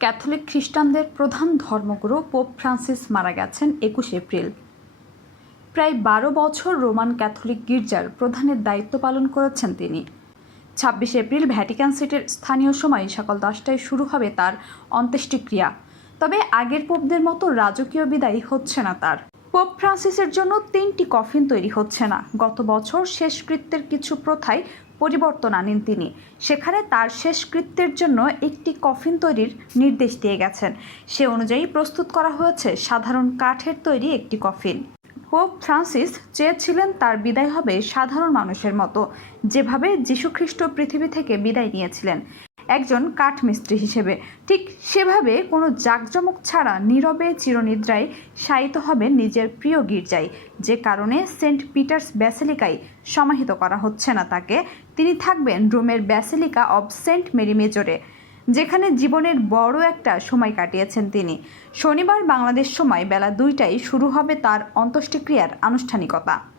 Catholic খ্রিস্টানদের প্রধান ধর্মগুরু পোপ ফ্রান্সিস মারা গেছেন একুশ এপ্রিল। প্রায় বারো বছর রোমান ক্যাথলিক গির্জার প্রধানের দায়িত্ব পালন করেছেন তিনি। ছাব্বিশ এপ্রিল ভ্যাটিকান সিটির স্থানীয় সময় সকাল দশটায় শুরু হবে তার অন্ত্যেষ্টিক্রিয়া। তবে আগের পোপদের মতো রাজকীয় বিদায় হচ্ছে না তার। পোপ ফ্রান্সিসের জন্য তিনটি কফিন তৈরি হচ্ছে না। গত বছর শেষকৃত্যের কিছু প্রথায় পরিবর্তন আনেন তিনি। সেখানে তার শেষকৃত্যের জন্য একটি কফিন তৈরির নির্দেশ দিয়ে গেছেন। সে অনুযায়ী প্রস্তুত করা হয়েছে সাধারণ কাঠের তৈরি একটি কফিন। পোপ ফ্রান্সিস চেয়েছিলেন তার বিদায় হবে সাধারণ মানুষের মতো। যেভাবে যীশুখ্রিস্ট পৃথিবী থেকে বিদায় নিয়েছিলেন। একজন কাঠমিস্ত্রি হিসেবে। ঠিক সেভাবে কোনো জাঁকজমক ছাড়া নীরবে চিরনিদ্রায় শায়িত হবেন নিজের প্রিয় গির্জায়। যে কারণে সেন্ট পিটার্স ব্যাসিলিকায় সমাহিত করা হচ্ছে না তাকে। তিনি থাকবেন রোমের ব্যাসিলিকা অব সেন্ট মেরি মেজরে, যেখানে জীবনের বড় একটা সময় কাটিয়েছেন তিনি। শনিবার বাংলাদেশ সময় বেলা দুইটায় শুরু হবে তার অন্ত্যেষ্টিক্রিয়ার আনুষ্ঠানিকতা।